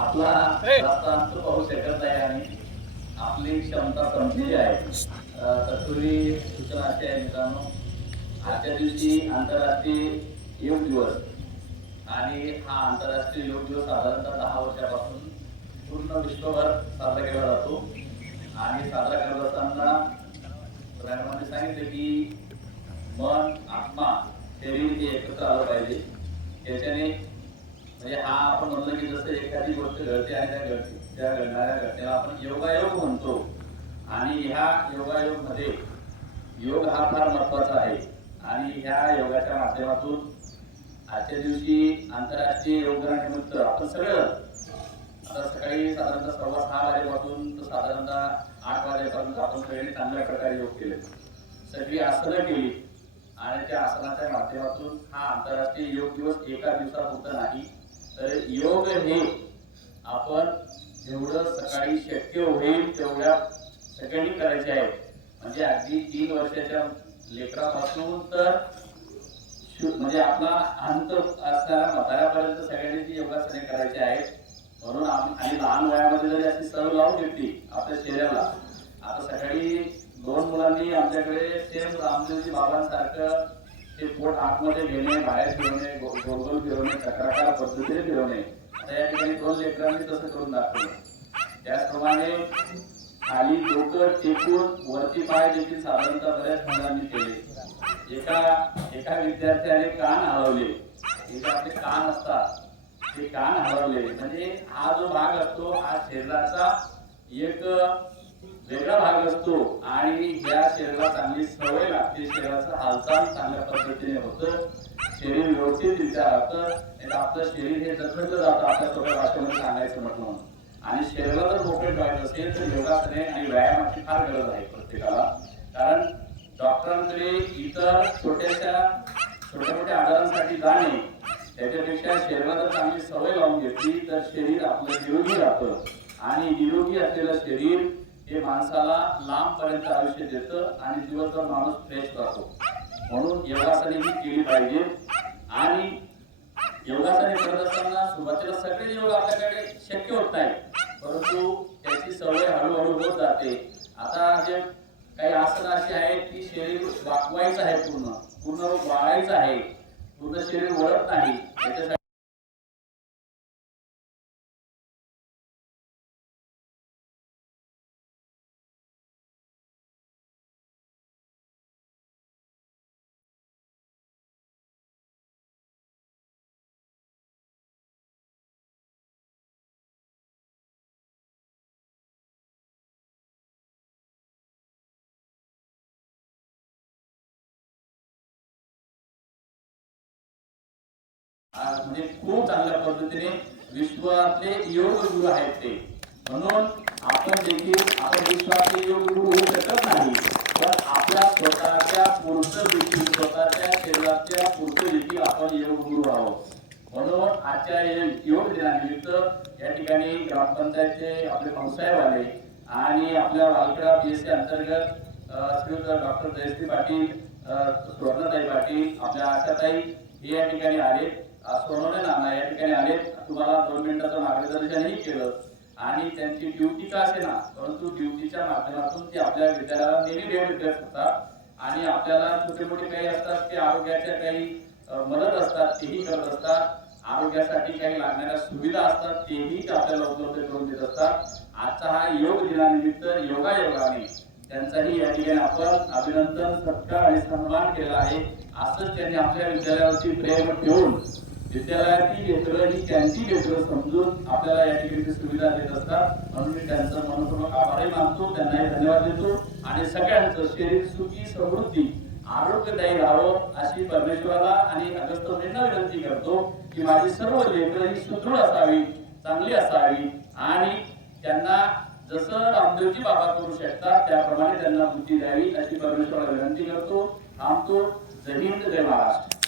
आपला रस्ता अंतर पाहू शकत नाही आणि आपली क्षमता संपलेली आहे. तत्पूर्वी सूचना अशी आहे मित्रांनो आजच्या दिवशी आंतरराष्ट्रीय योग दिवस. आणि हा आंतरराष्ट्रीय योग दिवस साधारणतः दहा वर्षापासून पूर्ण विश्वभर साजरा केला जातो. आणि साजरा करत असताना प्रधानमंत्री सांगितले की मन आत्मा शरीर हे एकत्र आलं पाहिजे. याच्याने म्हणजे हा आपण म्हणतो की जसं एखादी गोष्ट घडते आणि त्या घडते त्या घडणाऱ्या घटनेला आपण योगायोग म्हणतो. आणि ह्या योगायोगमध्ये योग हा फार महत्त्वाचा आहे. आणि ह्या योगाच्या माध्यमातून आजच्या दिवशी आंतरराष्ट्रीय योगदानानिमित्त आपण सगळं आता सकाळी साधारणतः सव्वा सहा वाजेपासून तर साधारणतः आठ वाजेपर्यंत आपण सगळ्यांनी चांगल्या प्रकारे योग केले. सगळी आसनं केली. आणि त्या आसनाच्या माध्यमातून हा आंतरराष्ट्रीय योग दिवस एका दिवसापुरता नाही. तर योग हे आपण जेवढं सकाळी शक्य होईल तेवढ्या सगळ्यांनी करायचे आहे. म्हणजे अगदी तीन वर्षाच्या लेकरापासून तर म्हणजे आपला अंत असणारा म्हाताऱ्यापर्यंत सगळ्यांनी ती योगासने करायची आहेत. म्हणून आणि लहान वयामध्ये जरी अशी सवय लावून घेतली आपल्या शरीराला आता सकाळी दोन मुलांनी आमच्याकडे सेम रामदेवजी बाबांसारखं ते पोट आतमध्ये घेणे बाहेर फिरवणे गोलगोल फिरवणे चक्राकार पद्धतीने फिरवणे. आता या ठिकाणी दोन लेकरांनी तसं करून दाखवलं त्याचप्रमाणे खाली डोकं टेकून वरती पाय देखील साधारणतः बऱ्याच मुलांनी केले. एका एका विद्यार्थ्याने कान हलवले हे जे आपले कान असतात ते कान हलवले म्हणजे हा जो भाग असतो हा शरीराचा एक वेगळा भाग असतो आणि या शरीराला चांगली सवय लागते शरीराचं हालचाल चांगल्या पद्धतीने होतं शरीर व्यवस्थितरित्या राहतं आपलं शरीर हे जखडलं जातं आपल्या सोप्या भाषेमध्ये सांगायचं म्हटलं आणि शरीराला जर मोकळे ठेवायचं असेल तर योगासने आणि व्यायामाची फार गरज आहे प्रत्येकाला. कारण डॉक्टरांकडे इतर छोट्याशा छोट्या मोठ्या आजारांसाठी जाणे त्याच्यापेक्षा शरीराला जर चांगली सवय लावून घेतली तर शरीर आपलं निरोगी राहतं. आणि निरोगी असलेलं शरीर हे माणसाला लांबपर्यंत आयुष्य देतं आणि दिवसभर माणूस फ्रेश करतो म्हणून योगासने ही केली पाहिजे. आणि योगासने करत असताना सुरुवातीला सगळे योग आपल्याकडे शक्य होत नाही परंतु त्याची सवय हळूहळू होत जाते. आता जे काही आसन अशी आहेत की शरीर वाकवायचं आहे पूर्ण. पूर्ण वाळायचं आहे. पूर्ण शरीर वळत नाही. त्याच्यासाठी म्हणजे खूप चांगल्या पद्धतीने विश्वातले योग गुरु आहेत ते. म्हणून आपण देखील आपण विश्वातले योग गुरु होऊ शकत नाही पण आपल्या स्वतःच्या पुरुष देखील स्वतःच्या शरीराच्या पुरुष देखील आपण योग गुरु आहोत. म्हणून आजच्या योग दिनानिमित्त या ठिकाणी ग्रामपंचायतचे आपले भाऊसाहेब आले आणि आपल्या वालकडा पी एस सी अंतर्गत डॉक्टर जयश्री पाटील स्वर्णताई पाटील आपल्या आशाताई हे या ठिकाणी आले. सोनवणे नाना या ठिकाणी आले तुम्हाला दोन मिनिटाचं मार्गदर्शनही केलं. आणि त्यांची ड्युटी का असे ना परंतु ड्युटीच्या माध्यमातून ते आपल्या विद्यालयाला नेहमी भेट देत असतात आणि आपल्याला छोटे मोठे काही असतात ते आरोग्याच्या काही मदत असतात तेही करत असतात. आरोग्यासाठी काही लागणाऱ्या सुविधा असतात तेही ते आपल्याला उपलब्ध करून देत असतात. आजचा हा योग दिनानिमित्त योगायोगाने त्यांचाही या ठिकाणी आपण अभिनंदन सत्कार आणि सन्मान केला आहे. असंच त्यांनी आपल्या विद्यालयावरची प्रेम ठेवून विद्यालयातील लेकरं ही त्यांची लेकरं समजून आपल्याला या ठिकाणी सुविधा देत असतात. म्हणून मी त्यांचं मनपूर्वक आभारही मानतो. त्यांनाही धन्यवाद देतो. आणि सगळ्यांचं शरीर सुखी समृद्धी आरोग्यदायी राहावं अशी परमेश्वराला आणि अगस्त मुलींना विनंती करतो की माझी सर्व लेकरं ही सुदृढ असावी चांगली असावी आणि त्यांना जसं रामदेवजी बाबा करू शकतात त्याप्रमाणे त्यांना बुद्धी द्यावी अशी परमेश्वराला विनंती करतो. थांबतो जय हिंद जय महाराष्ट्र.